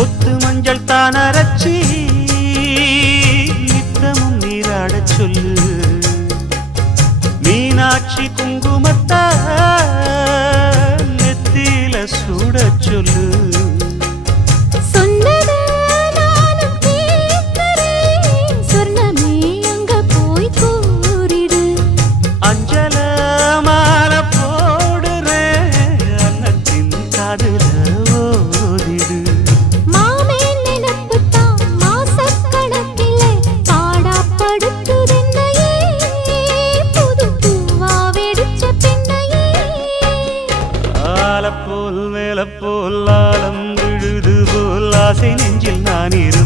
கொத்து மஞ்சள் தான் அரைச்சி நித்தமும் நீராடச் சொல்லு. மீனாட்சி குங்குமத்தா நெத்தியில சூடச் சொல்லு. போல் மேல போல் ஆலம் விழுது போல் ஆசை நெஞ்சில் நான் இரு